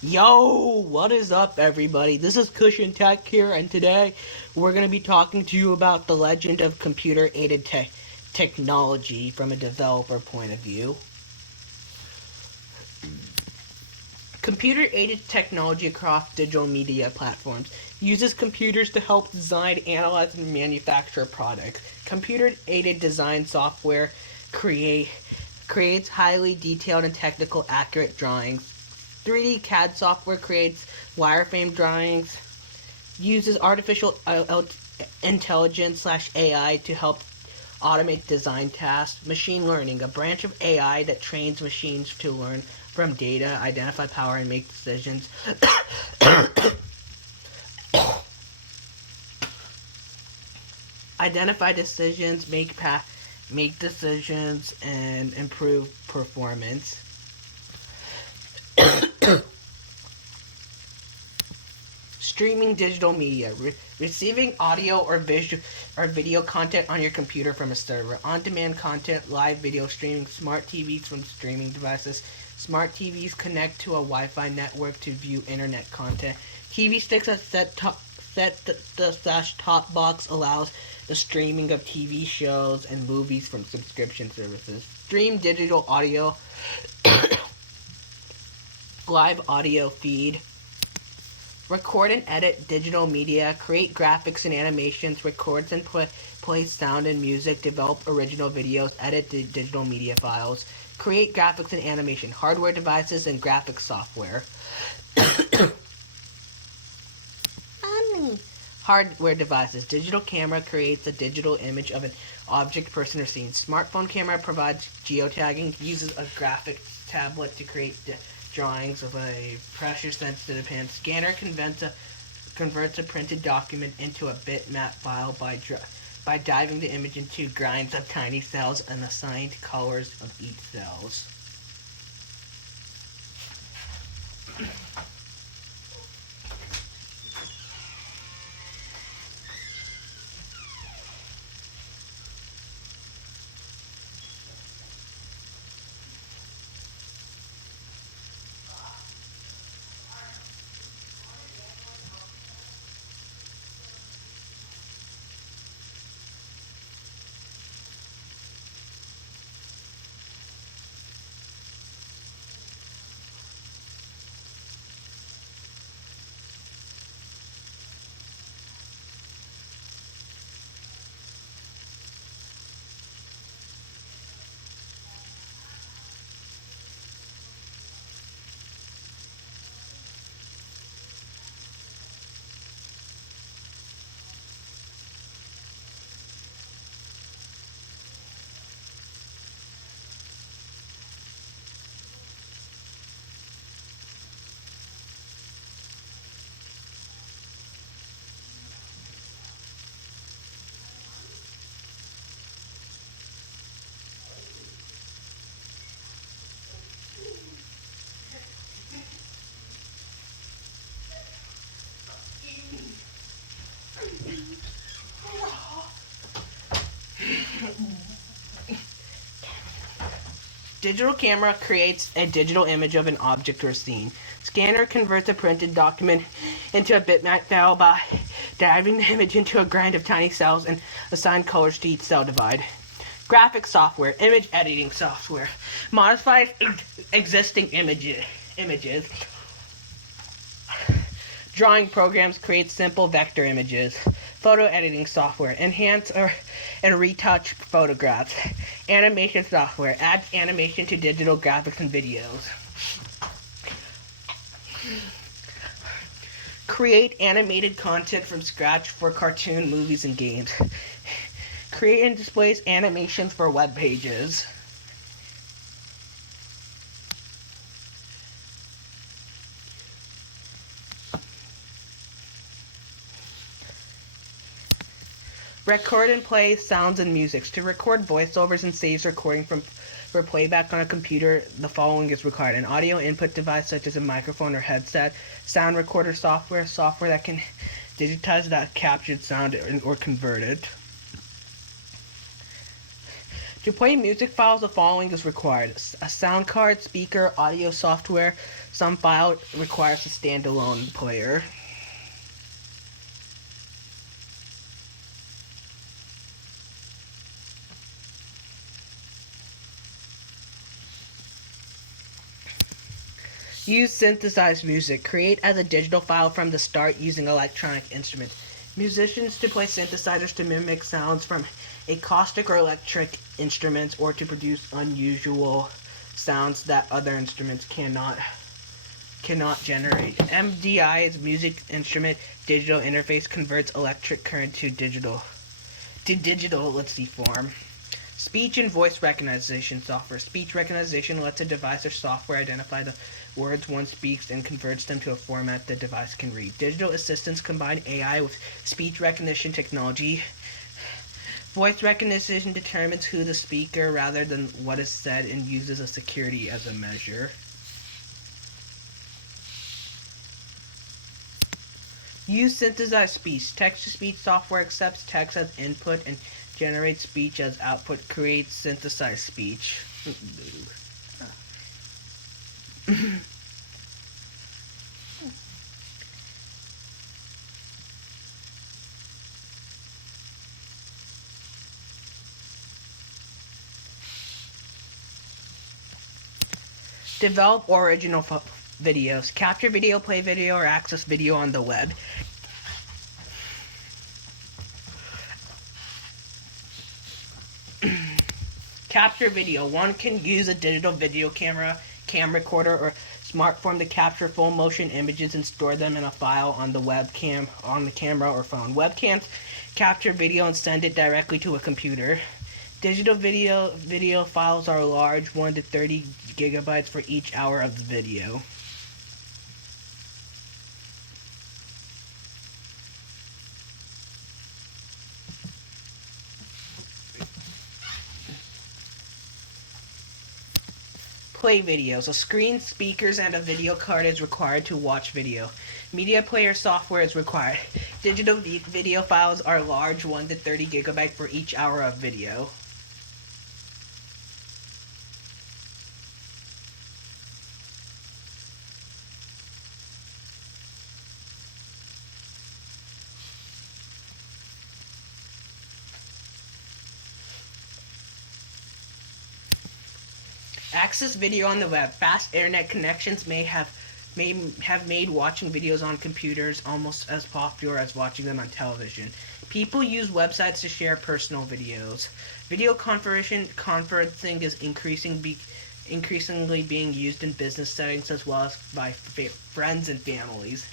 Yo, what is up, everybody? This is Cushion Tech here, and today we're going to be talking to you about the legend of computer-aided technology from a developer point of view. Computer-aided technology across digital media platforms uses computers to help design, analyze, and manufacture products. Computer-aided design software creates highly detailed and technical accurate drawings. 3D CAD software creates wireframe drawings, uses artificial intelligence / AI to help automate design tasks. Machine learning, a branch of AI that trains machines to learn from data, identify power, and make decisions. Identify decisions, make decisions, and improve performance. Streaming digital media, receiving audio or video content on your computer from a server. On-demand content, live video streaming, smart TVs from streaming devices. Smart TVs connect to a Wi-Fi network to view internet content. TV sticks at set-top box allows the streaming of TV shows and movies from subscription services. Stream digital audio, live audio feed. Record and edit digital media, create graphics and animations, records and play sound and music, develop original videos, edit digital media files, create graphics and animation, hardware devices, and graphics software. Hardware devices. Digital camera creates a digital image of an object, person, or scene. Smartphone camera provides geotagging, uses a graphics tablet to create drawings of a pressure-sensitive pen. Scanner converts a printed document into a bitmap file by diving the image into grinds of tiny cells and assigned colors of each cells. Digital camera creates a digital image of an object or scene. Scanner converts a printed document into a bitmap file by diving the image into a grind of tiny cells and assign colors to each cell divide. Graphics software, image editing software, modifies existing images. Drawing programs create simple vector images. Photo editing software, enhance and retouch photographs. Animation software, adds animation to digital graphics and videos. Create animated content from scratch for cartoon, movies, and games. Create and displays animations for web pages. Record and play sounds and music. To record voiceovers and saves recording for playback on a computer, the following is required: an audio input device such as a microphone or headset, sound recorder software that can digitize that captured sound or convert it. To play music files, the following is required: a sound card, speaker, audio software. Some file requires a standalone player. Use synthesized music. Create as a digital file from the start using electronic instruments. Musicians to play synthesizers to mimic sounds from acoustic or electric instruments or to produce unusual sounds that other instruments cannot generate. MDI is music instrument digital interface, converts electric current to digital form. Speech and voice recognition software. Speech recognition lets a device or software identify the words one speaks and converts them to a format the device can read. Digital assistants combine AI with speech recognition technology. Voice recognition determines who the speaker rather than what is said and uses a security as a measure. Use synthesized speech. Text-to-speech software accepts text as input and generates speech as output. Creates synthesized speech. Develop original videos. Capture video, play video, or access video on the web. Capture video. One can use a digital video camera, camcorder, or smartphone to capture full motion images and store them in a file on the webcam, on the camera or phone. Webcams capture video and send it directly to a computer. Digital video files are large, 1 to 30 gigabytes for each hour of the video. Play videos. A screen, speakers, and a video card is required to watch video. Media player software is required. Digital video files are large, 1 to 30 gigabytes for each hour of video. Access video on the web. Fast internet connections may have made watching videos on computers almost as popular as watching them on television. People use websites to share personal videos. Video conferencing is increasingly being used in business settings as well as by friends and families.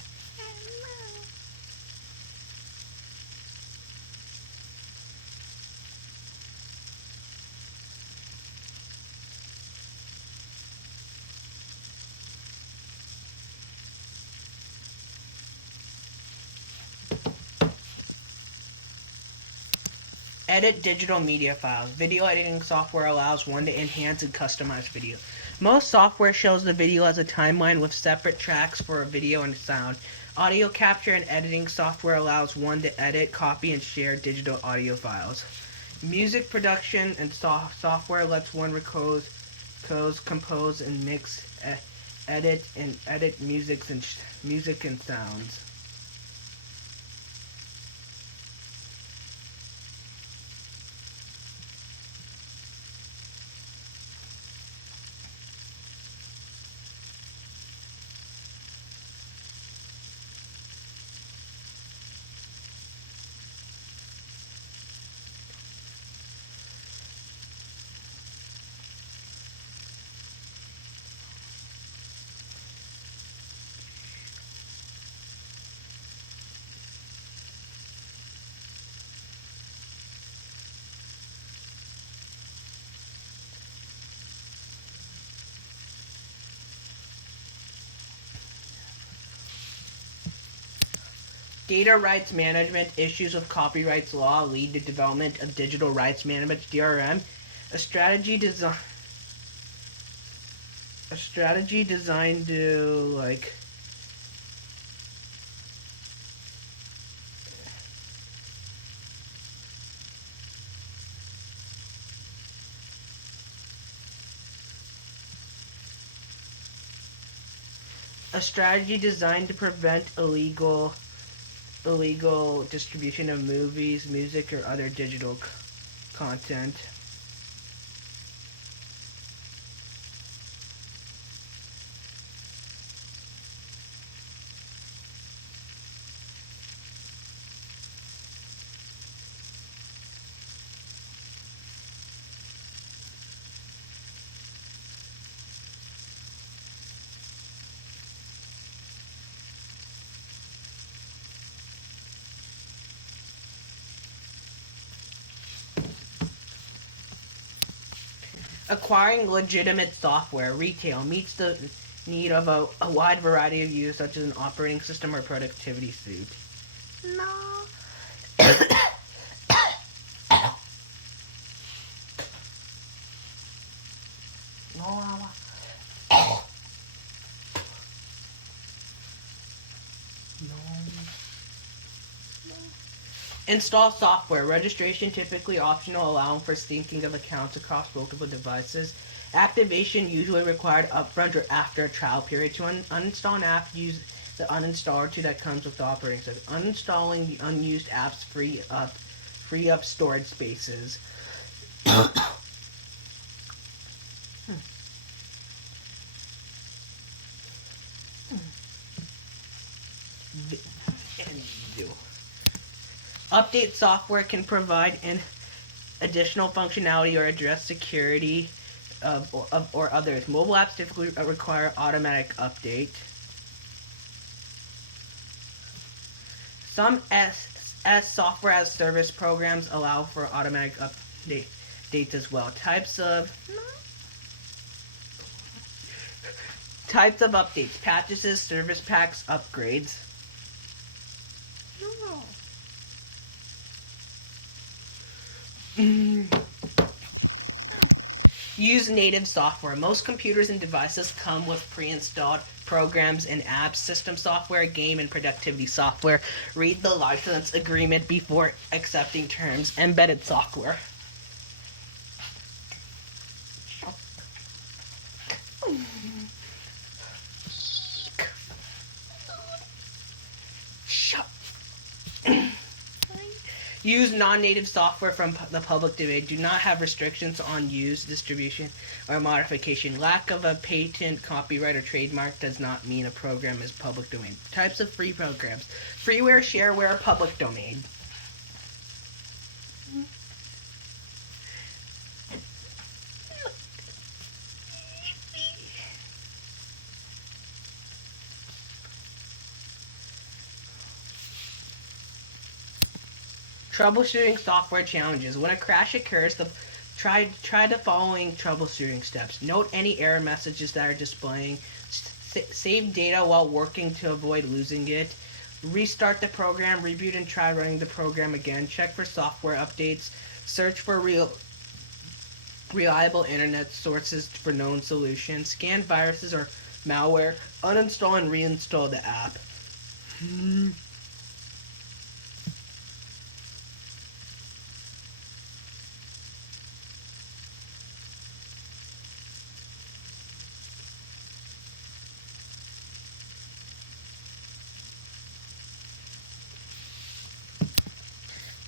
Edit digital media files. Video editing software allows one to enhance and customize video. Most software shows the video as a timeline with separate tracks for video and sound. Audio capture and editing software allows one to edit, copy, and share digital audio files. Music production and software lets one compose and mix, edit music and sounds. Data rights management. Issues of copyrights law lead to development of digital rights management (DRM), a strategy designed to A strategy designed to prevent illegal distribution of movies, music, or other digital content. Acquiring legitimate software retail meets the need of a wide variety of use, such as an operating system or productivity suite. No. No. Install software. Registration typically optional, allowing for syncing of accounts across multiple devices. Activation usually required upfront or after a trial period. To uninstall an app, use the uninstaller tool that comes with the operating system. Uninstalling the unused apps free up storage spaces. Update software can provide an additional functionality or address security or others. Mobile apps typically require automatic update. Some software as service programs allow for automatic updates as well. Types of updates: patches, service packs, upgrades. Use native software. Most computers and devices come with pre-installed programs and apps, system software, game, and productivity software. Read the license agreement before accepting terms. Embedded software. Use non-native software from the public domain. Do not have restrictions on use, distribution, or modification. Lack of a patent, copyright, or trademark does not mean a program is public domain. Types of free programs: freeware, shareware, public domain. Troubleshooting software challenges. When a crash occurs, try the following troubleshooting steps. Note any error messages that are displaying. Save data while working to avoid losing it. Restart the program, reboot and try running the program again. Check for software updates. Search for reliable internet sources for known solutions. Scan viruses or malware. Uninstall and reinstall the app.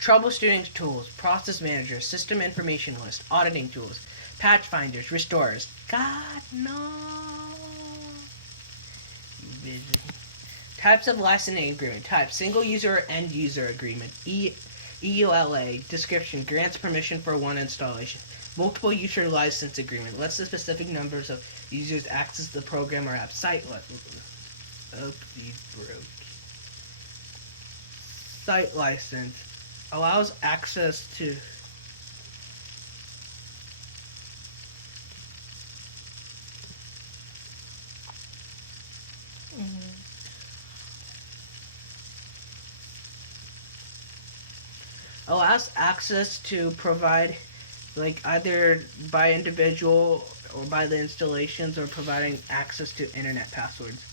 Troubleshooting tools: process manager, system information list, auditing tools, patch finders, restorers. God, no. Types of licensing agreement. Type: single user or end user agreement. EULA. Description: grants permission for one installation. Multiple user license agreement. Lets the specific numbers of users access the program or app. Site license allows access to provide, like, either by individual or by the installations, or providing access to internet passwords.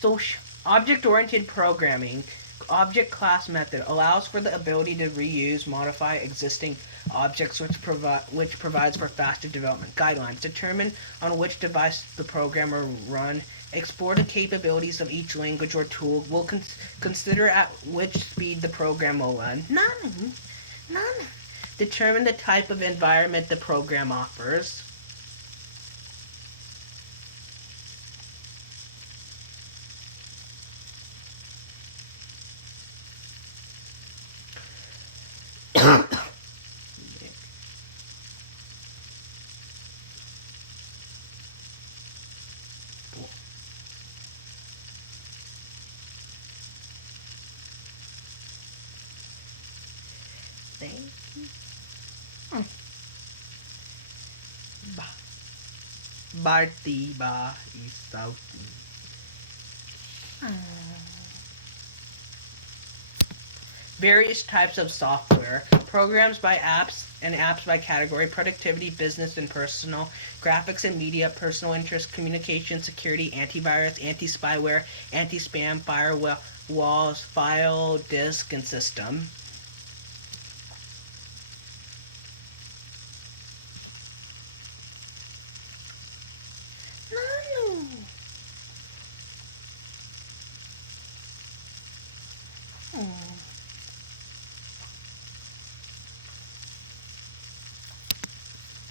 So object-oriented programming. Object class method allows for the ability to reuse, modify existing objects, which provides for faster development. Guidelines: determine on which device the program will run Explore the capabilities of each language or tool. We'll consider at which speed the program will run. None. Determine the type of environment the program offers. Thank you. Barty ba is South. Various types of software. Programs by apps and apps by category. Productivity, business and personal. Graphics and media, personal interest, communication, security, antivirus, anti-spyware, anti-spam, firewalls, file, disk, and system. No.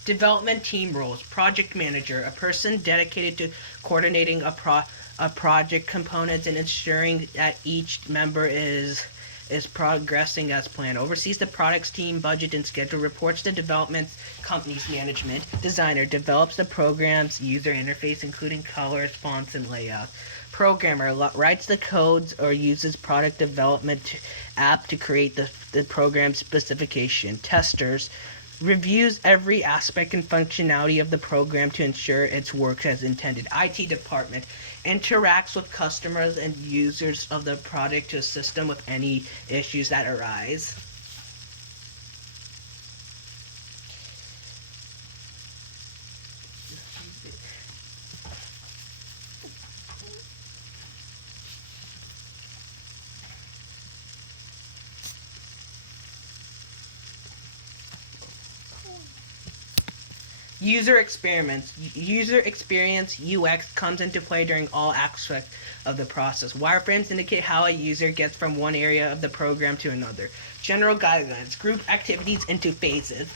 Development team roles. Project manager, a person dedicated to coordinating a project components and ensuring that each member is progressing as planned. Oversees the products team budget and schedule. Reports to development company's management. Designer develops the program's user interface, including colors, fonts, and layout. Programmer writes the codes or uses product development app to create the program specification. Testers reviews every aspect and functionality of the program to ensure it works as intended. IT department interacts with customers and users of the product to assist them with any issues that arise. User experience UX comes into play during all aspects of the process. Wireframes indicate how a user gets from one area of the program to another. General guidelines group activities into phases.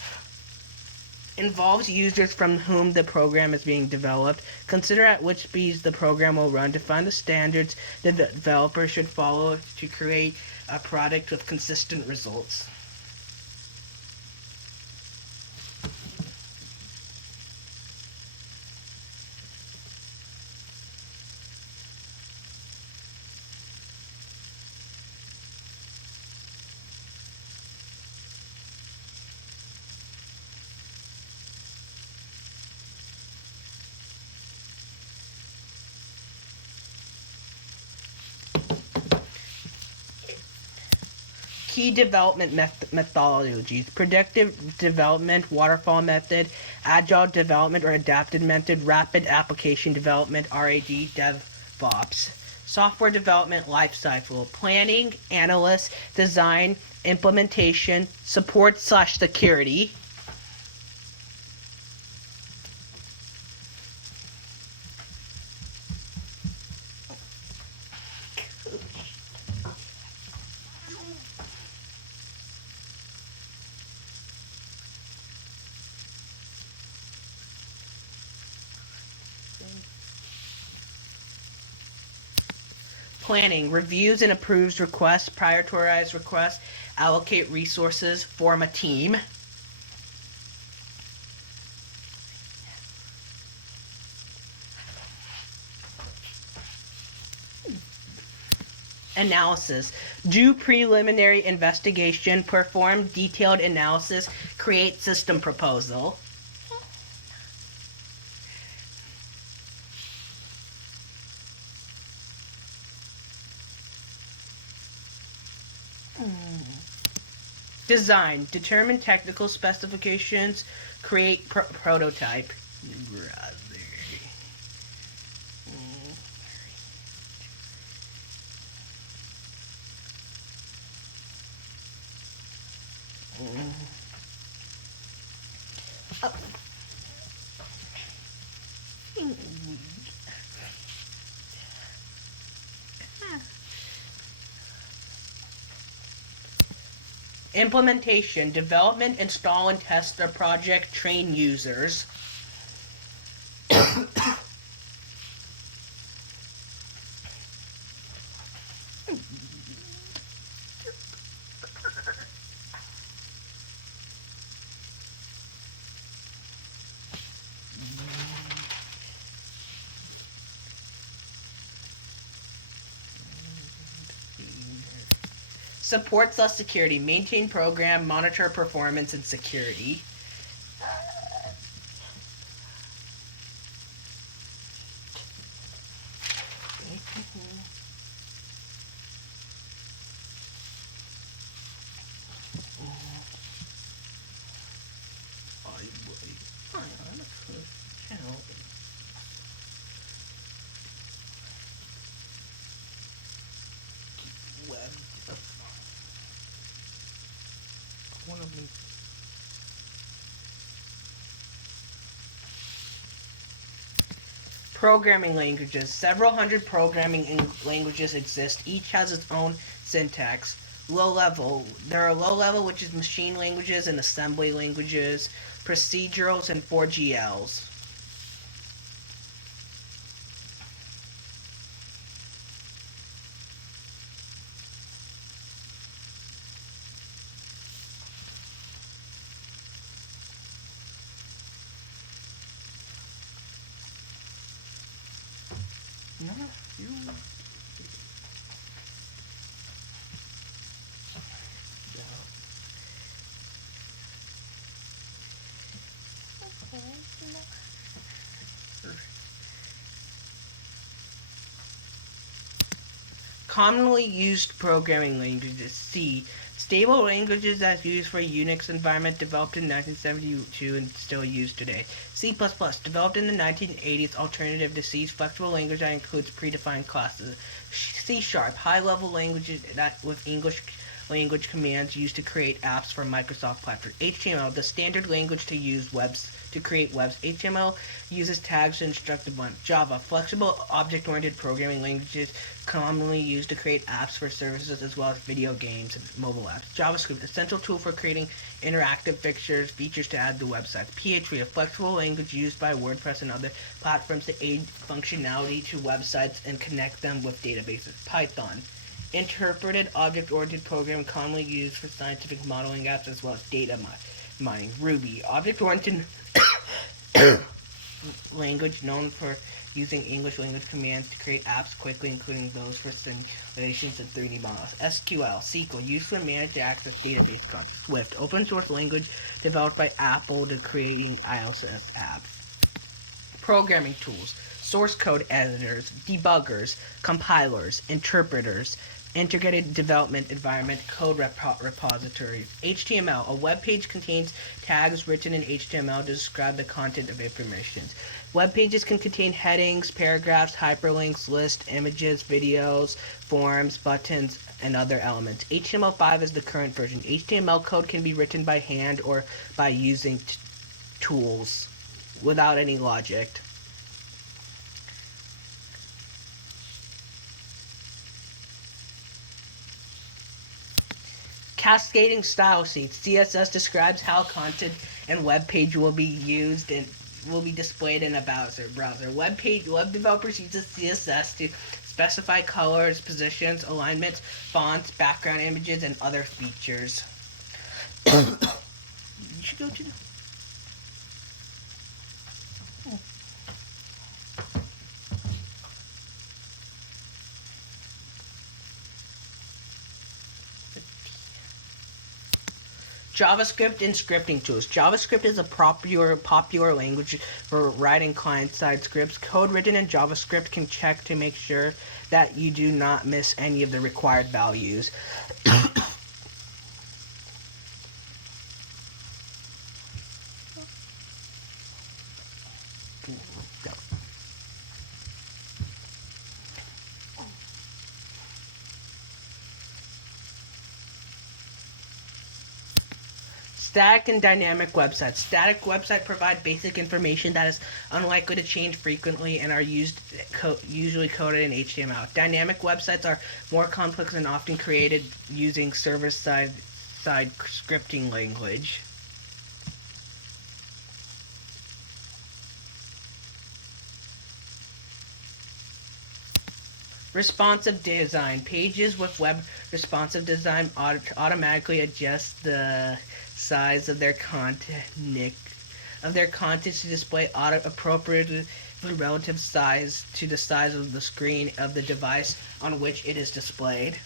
Involves users from whom the program is being developed. Consider at which speeds the program will run. Define the standards the developer should follow to create a product with consistent results. Key development methodologies: predictive development, waterfall method, agile development or adapted method, rapid application development, RAD, DevOps. Software development lifecycle: planning, analysis, design, implementation, support/security. Planning: reviews and approves requests, prioritize requests, allocate resources, form a team. Analysis: do preliminary investigation, perform detailed analysis, create system proposal. Design: determine technical specifications, create prototype. Implementation, development, install, and test the project, train users. Supports the security, maintain program, monitor performance and security. Programming languages. Several hundred programming languages exist. Each has its own syntax. Low level. There are low level, which is machine languages and assembly languages, procedurals, and 4GLs. Commonly used programming languages. C. Stable languages that's used for Unix environment, developed in 1972 and still used today. C++, developed in the 1980s, alternative to C's flexible language that includes predefined classes. C#, high-level languages that with English language commands used to create apps for Microsoft platform. HTML, the standard language to use to create webs. HTML uses tags to instruct the button. Java, flexible object-oriented programming languages commonly used to create apps for services as well as video games and mobile apps. JavaScript, essential tool for creating interactive features to add to websites. PHP, a flexible language used by WordPress and other platforms to aid functionality to websites and connect them with databases. Python, interpreted object-oriented programming commonly used for scientific modeling apps as well as data mining. Ruby, object-oriented language known for using English language commands to create apps quickly, including those for simulations and 3D models. SQL, used to manage and access database content. Swift, open source language developed by Apple to creating iOS apps. Programming tools, source code editors, debuggers, compilers, interpreters, integrated development environment, code repositories. HTML, a web page contains tags written in HTML to describe the content of information. Web pages can contain headings, paragraphs, hyperlinks, lists, images, videos, forms, buttons, and other elements. HTML5 is the current version. HTML code can be written by hand or by using tools without any logic. Cascading style sheets. CSS describes how content and web page will be used and will be displayed in a browser. Web developers use CSS to specify colors, positions, alignments, fonts, background images, and other features. You should go to the JavaScript and scripting tools. JavaScript is a popular language for writing client-side scripts. Code written in JavaScript can check to make sure that you do not miss any of the required values. Static and dynamic websites. Static websites provide basic information that is unlikely to change frequently and are usually coded in HTML. Dynamic websites are more complex and often created using server-side server-side scripting language. Responsive design. Pages with web responsive design automatically adjust the size of their content to display appropriately relative size to the size of the screen of the device on which it is displayed.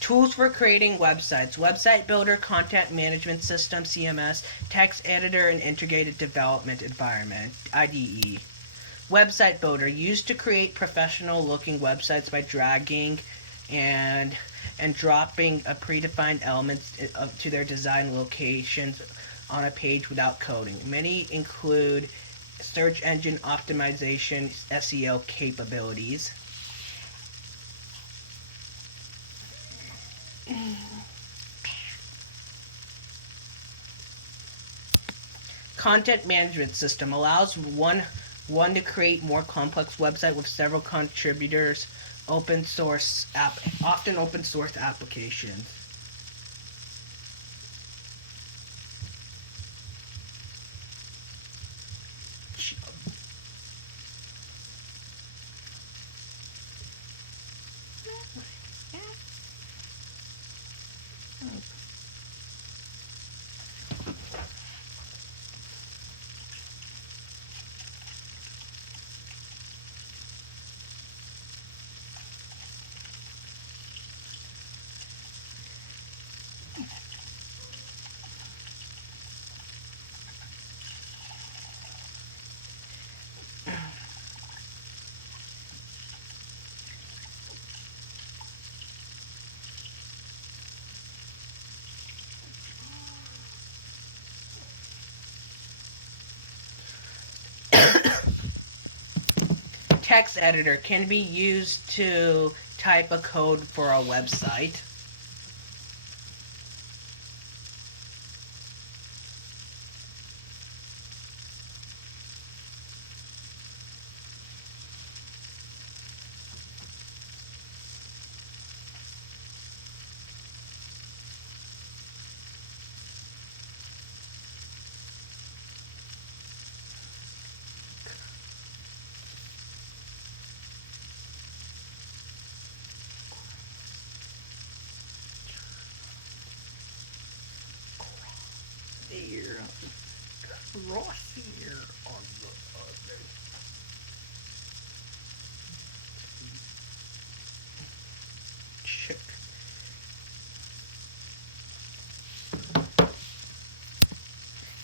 Tools for creating websites. Website Builder, Content Management System, CMS, Text Editor, and Integrated Development Environment, IDE. Website Builder, used to create professional-looking websites by dragging and dropping a predefined elements to their design locations on a page without coding. Many include search engine optimization, SEO capabilities. Content management system allows one to create more complex website with several contributors, often open source applications. Text editor can be used to type a code for a website. Here on the other. Check.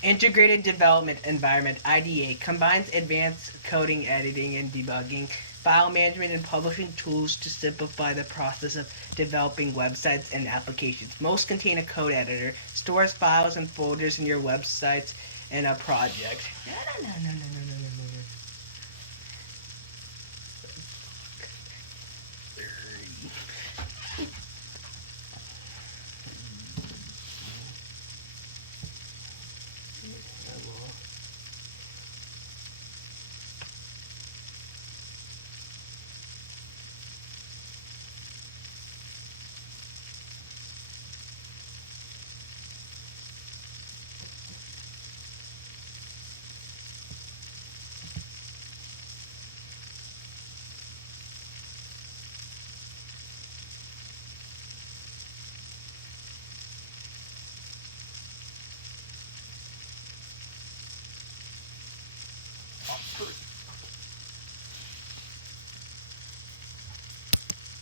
Integrated Development Environment, IDE, combines advanced coding, editing, and debugging, file management, and publishing tools to simplify the process of developing websites and applications. Most contain a code editor, stores files and folders in your websites and a project. Operate.